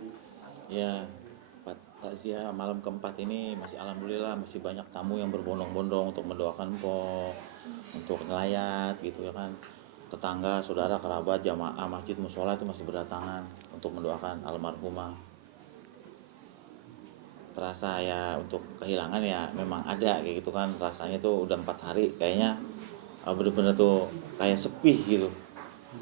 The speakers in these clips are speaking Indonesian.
hari. Ya, takziah malam keempat ini masih alhamdulillah masih banyak tamu yang berbondong-bondong untuk mendoakan mpok, untuk ngelayat gitu ya kan. Tetangga, saudara, kerabat, jamaah masjid musola itu masih berdatangan untuk mendoakan almarhumah. Terasa ya untuk kehilangan ya memang ada kayak gitu kan, rasanya tuh udah 4 hari kayaknya bener-bener tuh kayak sepi gitu,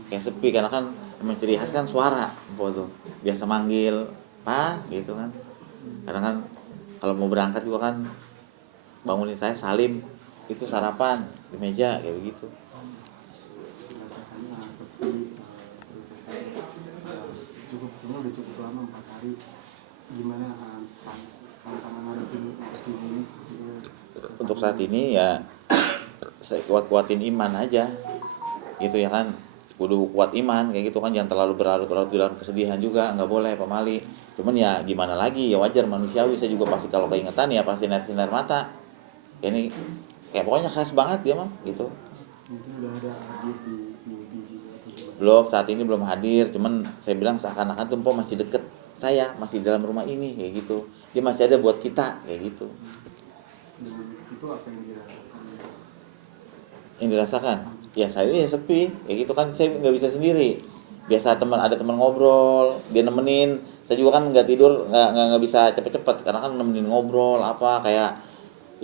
kayak sepi karena kan emang ciri khas kan suara mpok tuh biasa manggil pak gitu kan. Kadang kan kalau mau berangkat juga kan bangunin saya Salim, itu sarapan di meja kayak begitu. Merasakan sepi, terus cukup semua udah cukup lama 4 hari. Gimana tantangan ngadepin ini Untuk saat ini ya saya kuat-kuatin iman aja gitu ya kan, kudu kuat iman kayak gitu kan, jangan terlalu berlarut-larut dalam kesedihan juga, nggak boleh pamali. Cuman ya gimana lagi, ya wajar manusiawi, saya juga pasti kalau keingetan ya pasti sinar mata. Ini kayak pokoknya khas banget dia mah gitu. mungkin udah ada hadir di juga atau gimana? Belum, saat ini belum hadir, cuman saya bilang seakan-akan tuh Mpok masih deket saya, masih dalam rumah ini kayak gitu, dia masih ada buat kita kayak gitu. Dengan itu apa yang dirasakan? Yang dirasakan ya saya ya sepi kayak gitu kan, saya nggak bisa sendiri. Biasa ada teman ngobrol, dia nemenin. Saya juga kan nggak tidur, nggak bisa cepet-cepet karena kan nemenin ngobrol apa kayak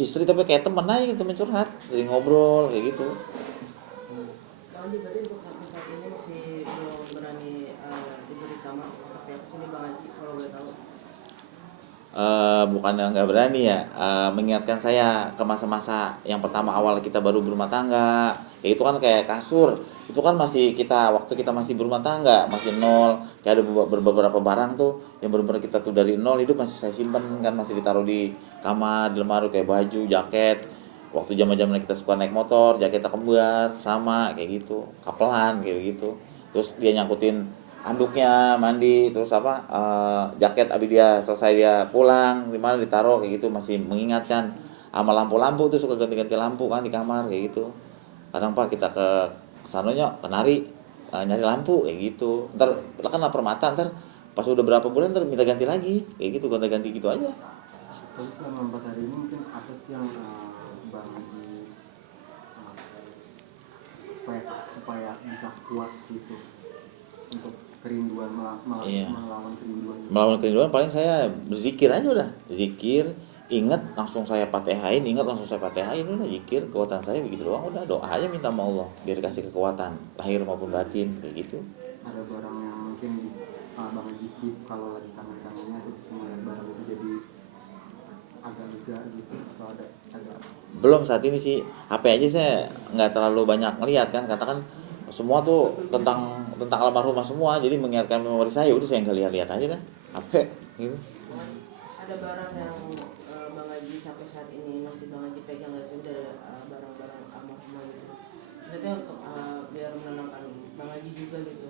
istri, tapi kayak temen aja gitu, temen curhat, jadi ngobrol kayak gitu. Bang Haji, berarti untuk sampai saat ini masih belum berani diberi kamar seperti apa sih nih Bang Haji, kalau boleh tahu? Bukan nggak berani ya, mengingatkan saya ke masa-masa yang pertama awal kita baru berumah tangga. Ya itu kan kayak kasur, itu kan masih kita waktu kita masih berumah tangga, masih nol. Kayak ada beberapa barang tuh yang benar-benar kita tuh dari nol itu masih saya simpen kan, masih ditaruh di kamar, di lemari, kayak baju, jaket. Waktu zaman-zaman kita suka naik motor, jaketnya kembar sama kayak gitu, kapelan kayak gitu. Terus dia nyangkutin anduknya mandi, terus apa jaket abis dia selesai dia pulang di mana ditaruh kayak gitu, masih mengingatkan. Sama lampu-lampu tuh suka ganti-ganti lampu kan di kamar kayak gitu. Kadang pak kita ke sanonya kenari, nyari lampu kayak gitu, ntar kan lapar mata, ntar pas udah berapa bulan ntar minta ganti lagi kayak gitu, ganti-ganti gitu aja. Tapi selama 4 hari ini mungkin apa sih yang Bang Haji uh, supaya bisa kuat gitu untuk kerinduan Iya, melawan kerinduan itu? melawan kerinduan paling saya berzikir aja udah, zikir, ingat langsung saya patehain, ingat langsung saya patehain, udah zikir, kekuatan saya begitu doang, udah doa aja minta sama Allah biar kasih kekuatan lahir maupun batin kayak gitu. Ada barang yang mungkin Bang Haji keep kalau lagi kangen-kangennya, terus melihat barang itu jadi agak lega gitu, atau ada Belum saat ini sih, HP aja saya nggak terlalu banyak ngeliat kan, katakan semua tuh tentang almarhumah semua, jadi mengingatkan memori saya, udah saya nggak lihat-lihat aja dah HP gitu. Bang Haji, ada barang yang Bang Haji sampai saat ini masih Bang Haji pegang nggak sih dari barang-barang almarhumah gitu? Maksudnya untuk biar menenangkan Bang Haji juga gitu.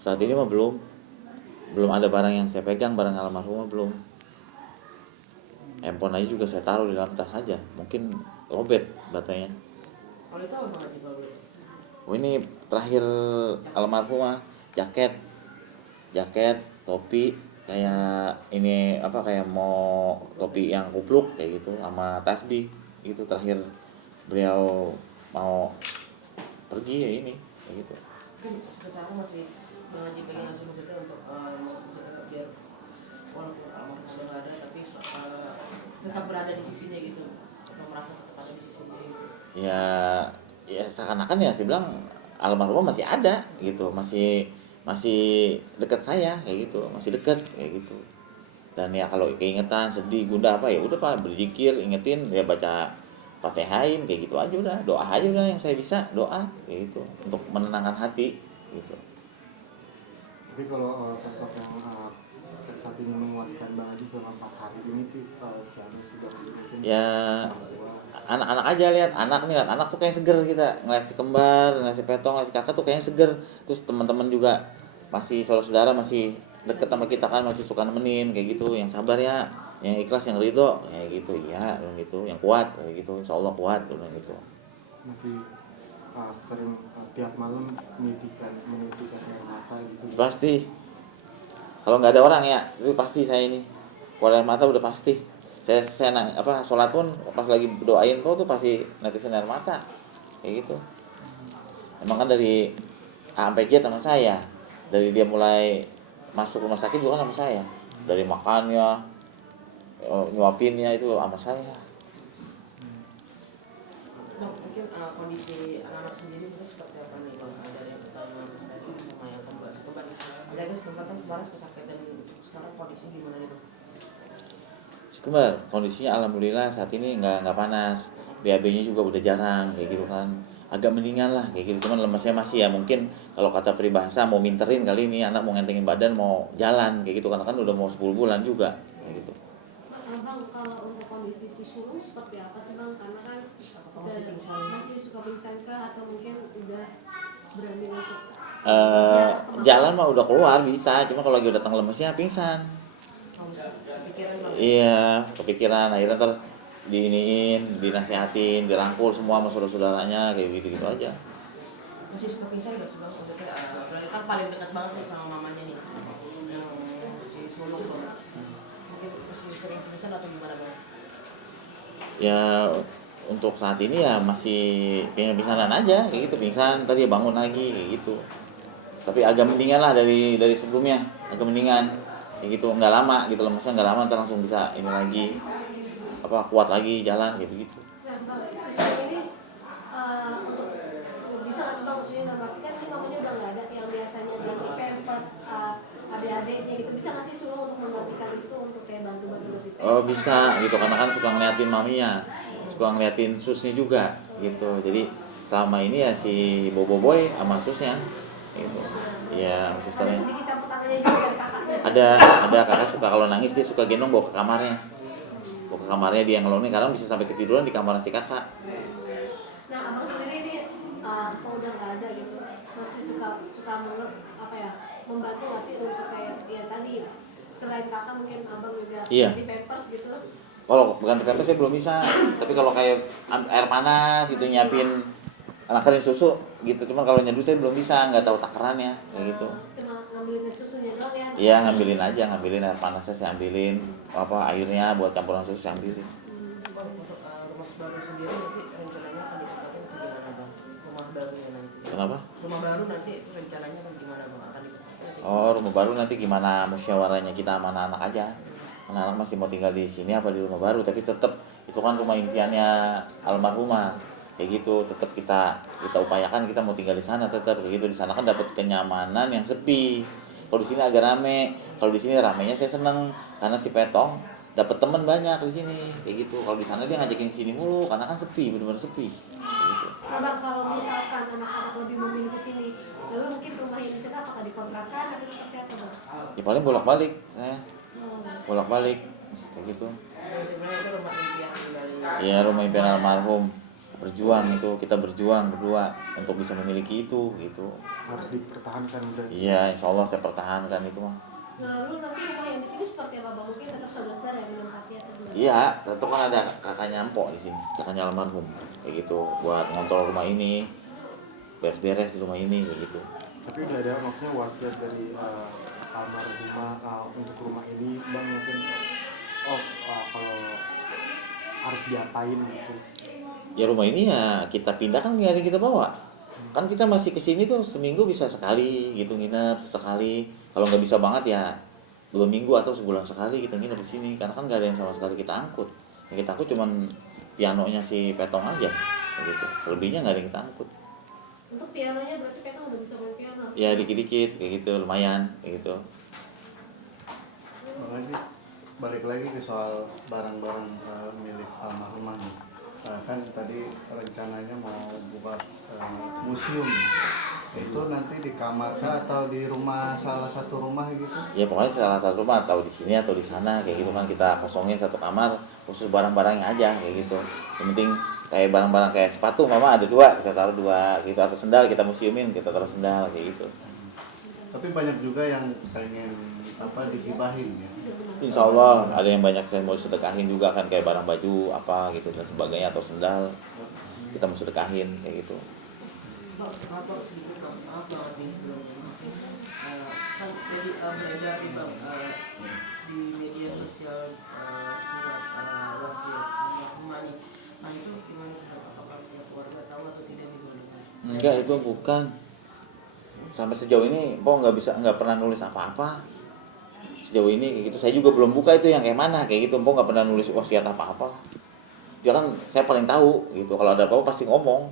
Saat ini mah belum ada barang yang saya pegang, barang almarhumah belum. Handphone aja juga saya taruh di dalam tas aja, mungkin lobet baterainya. Kalau itu apa Bang Haji kalau boleh tahu? Oh ini terakhir almarhumah, jaket, topi, kayak ini apa, kayak mau topi yang kupluk kayak gitu, sama tasbih itu terakhir beliau mau pergi ya ini kayak gitu. Mungkin sekarang masih Bang Haji pegang nggak sih, maksudnya untuk maksudnya biar walaupun almarhum sudah nggak ada tapi tetap berada di sisinya gitu, atau merasa tetap ada di sisinya gitu. Ya ya seakan-akan ya saya bilang almarhumah masih ada gitu, masih masih dekat saya kayak gitu, masih dekat kayak gitu. Dan ya kalau keingetan sedih gundah apa ya udah pak berzikir, ingetin ya, baca Fatehain kayak gitu aja, udah doa aja udah yang saya bisa, doa kayak gitu untuk menenangkan hati gitu. tapi kalau sosok yang saat ini menguatkan Bang Haji selama 4 hari ini tuh siapa sih Bang Haji? Mungkin Ya orang tua. anak-anak aja, lihat anak nih, lihat anak tuh kayak seger, kita ngeliat si kembar, ngeliat si petong, ngeliat si kakak tuh kayaknya seger. Terus teman-teman juga masih saudara masih deket sama kita kan, masih suka nemenin kayak gitu, yang sabar ya, yang ikhlas, yang ridho kayak gitu, iya bilang gitu, yang kuat kayak gitu, insya Allah kuat bilang gitu. Masih sering tiap malam menitikkan air mata gitu. Pasti Kalau nggak ada orang ya itu pasti saya ini keluar air mata udah pasti. Saya sholat pun pas lagi doain tuh pasti netesin air mata kayak gitu. Emang kan dari A sampai Z sama saya, dari dia mulai masuk rumah sakit juga kan sama saya, dari makannya nyuapinnya itu sama saya. Bang, mungkin kondisi anak-anak sendiri itu seperti apa nih bang? Ada yang pertanyaan tadi sama yang kembar sekembar. Ada yang sekembar kan kemarin sakit dan sekarang kondisi gimana nih bang? Kembar kondisinya alhamdulillah saat ini nggak panas, BAB-nya juga udah jarang kayak gitu kan, agak mendingan lah kayak gitu, cuman lemasnya masih ya mungkin kalau kata peribahasa mau minterin kali ini anak mau ngentengin badan mau jalan kayak gitu karena kan udah mau 10 bulan juga kayak gitu. Bang, kalau untuk kondisi si sulung seperti apa sih bang? Karena kan masih suka pingsan kah atau mungkin udah berani untuk jalan mah udah keluar bisa, cuma kalau lagi datang lemesnya pingsan. Kepikiran bang? Iya, kepikiran akhirnya ntar diiniin, dinasehatin, dirangkul semua sama saudara-saudaranya kayak gitu-gitu aja. Masih suka pingsan nggak sih bang? Maksudnya berarti kan paling dekat banget nih sama mamanya nih, yang si sulung bang. Mungkin masih sering pingsan atau gimana bang? Ya untuk saat ini ya masih pingsan aja kayak gitu, pingsan tadi bangun lagi kayak gitu. Tapi agak mendingan lah dari sebelumnya, agak mendingan kayak gitu, nggak lama gitu loh, maksudnya nggak lama ntar langsung bisa ini lagi kuat lagi jalan kayak begitu. Nah bang, si sulung ini untuk bisa nggak sih bang maksudnya dalam arti kan ini mamanya udah nggak ada yang biasanya ganti pampers adik-adiknya gitu, bisa nggak sih sulung untuk menggantikan itu untuk kayak bantu-bantu si pampers? Oh bisa gitu, karena kan suka ngeliatin maminya, suka ngeliatin susnya juga gitu. Jadi selama ini ya si Bobo Boy sama susnya gitu. Ya Ada susternya. sedikit campur tangannya juga dari kakaknya. Ada kakak suka kalau nangis dia suka gendong bawa ke kamarnya. Bawa ke kamarnya dia ngelonin, kadang bisa sampai ketiduran di kamar si kakak. Nah abang sendiri ini kalau udah nggak ada gitu masih suka membantu nggak sih untuk kayak ya tadi selain kakak mungkin abang juga Iya. di pampers gitu. Kalau bukan pampers saya belum bisa, tapi kalau kayak air panas itu nyiapin nakarin susu gitu, cuman kalau nyeduh saya belum bisa, nggak tahu takarannya kayak gitu. Cuma ngambilin susunya doang ya. Iya ngambilin air panasnya saya ambilin, airnya buat campuran susu saya ambilin. Bang, untuk rumah baru sendiri nanti rencananya akan ditempatin gimana bang? Rumah barunya nanti. Kenapa? Rumah baru nanti rencananya akan gimana bang? Akan ditempatin? Oh, rumah baru nanti gimana musyawarahnya kita sama anak-anak aja. Anak-anak masih mau tinggal di sini apa di rumah baru, tapi tetap itu kan rumah impiannya almarhumah. Kayak gitu, tetap kita upayakan kita mau tinggal di sana tetap kayak gitu. Di sana kan dapat kenyamanan yang sepi. Kalau di sini agak rame. Kalau di sini ramenya saya seneng karena si Petong dapat teman banyak di sini kayak gitu. Kalau di sana dia ngajakin sini mulu karena kan sepi, benar-benar sepi. Kayak gitu. Nah bang, kalau misalkan anak-anak lebih memilih ke sini, lalu mungkin rumah yang di sana apakah dikontrakan atau seperti apa bang? Ya paling bolak-balik saya. Oh. Bolak-balik kayak gitu. Sebenarnya itu rumah impian dari Ya rumah impian almarhum, kita berjuang berdua untuk bisa memiliki itu gitu. Harus dipertahankan udah. Iya, insya Allah saya pertahankan itu mah. Nah lalu nanti rumah yang di sini seperti apa bang? Mungkin tetap saudara-saudara yang menempati atau gimana? Iya, tetap kan ada kakaknya Empok di sini, kakaknya almarhum kayak gitu, buat ngontrol rumah ini, beres-beres di rumah ini kayak gitu. Tapi udah ada maksudnya wasiat dari almarhumah untuk rumah ini bang, mungkin kalau harus diapain gitu. Ya rumah ini ya kita pindah kan nggak ada yang kita bawa. Kan kita masih kesini tuh seminggu bisa sekali gitu nginep sekali. Kalau nggak bisa banget ya 2 minggu atau sebulan sekali kita nginep di sini. Karena kan nggak ada yang sama sekali kita angkut. Yang kita angkut cuman pianonya si Petong aja, gitu. Selebihnya nggak ada yang kita angkut. Untuk pianonya berarti kita udah bisa main piano? Ya dikit-dikit kayak gitu, lumayan kayak gitu. Balik lagi ke soal barang-barang milik almarhumah nih. Kan tadi rencananya mau buka museum. Itu nanti di kamar kah atau di rumah salah satu rumah gitu? Ya pokoknya salah satu rumah atau di sini atau di sana kayak gitu kan, kita kosongin satu kamar khusus barang-barangnya aja kayak gitu. Yang penting kayak barang-barang kayak sepatu mama ada 2, kita taruh 2 gitu, atau sendal kita museumin, kita taruh sendal kayak gitu. Tapi banyak juga yang pengen digibahin ya. Insya Allah ada yang banyak saya mau sedekahin juga kan, kayak barang baju apa gitu dan sebagainya atau sendal kita mau sedekahin kayak gitu. sedikit maaf banget nih sebelum ini. Kan jadi beredar nih bang di media sosial surat wasiat almarhumah nih. Nah itu gimana apakah pihak keluarga tahu atau tidak nih bang? Enggak, itu bukan. Sampai sejauh ini Mpok nggak pernah nulis apa-apa. Sejauh ini kayak gitu. Saya juga belum buka itu yang kayak mana kayak gitu. Mpok nggak pernah nulis wasiat apa-apa. Ya kan saya paling tahu gitu. Kalau ada apa-apa pasti ngomong.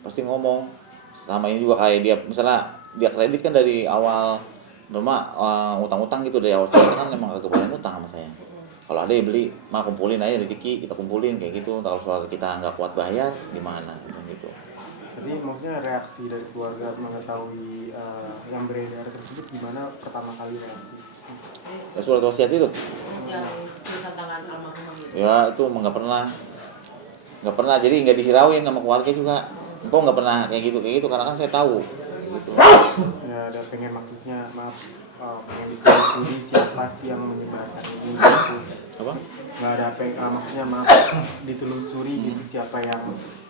Pasti ngomong. Sama ini juga kayak dia misalnya dia kredit kan dari awal memang utang-utang gitu dari awal saya kan memang agak boleh utang sama saya. Kalau ada yang beli, mah kumpulin aja rezeki, kita kumpulin kayak gitu. Kalau soal kita nggak kuat bayar gimana gitu. Jadi maksudnya reaksi dari keluarga mengetahui yang beredar tersebut gimana pertama kali reaksi? Ya, surat wasiat itu Yang tulisan tangan almarhumah gitu. ya itu emang nggak pernah jadi nggak dihirauin sama keluarga juga. Mpok nggak pernah kayak gitu karena kan saya tahu gitu. Ya ada pengen maksudnya maaf pengen ditelusuri siapa sih yang menyebarkan ini gitu. Apa Nggak ada maksudnya maaf ditelusuri gitu siapa yang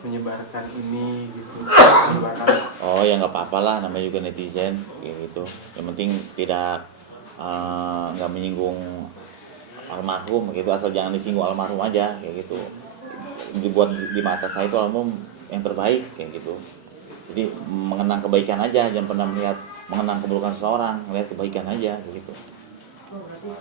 menyebarkan ini gitu, menyebarkan. oh ya nggak apa-apa lah, namanya juga netizen kayak gitu. Yang penting tidak nggak menyinggung almarhum gitu, asal jangan disinggung almarhum aja kayak gitu. Dibuat di mata saya itu almarhum yang terbaik kayak gitu. Jadi mengenang kebaikan aja, jangan pernah mengenang keburukan seseorang, melihat kebaikan aja gitu. Oh berarti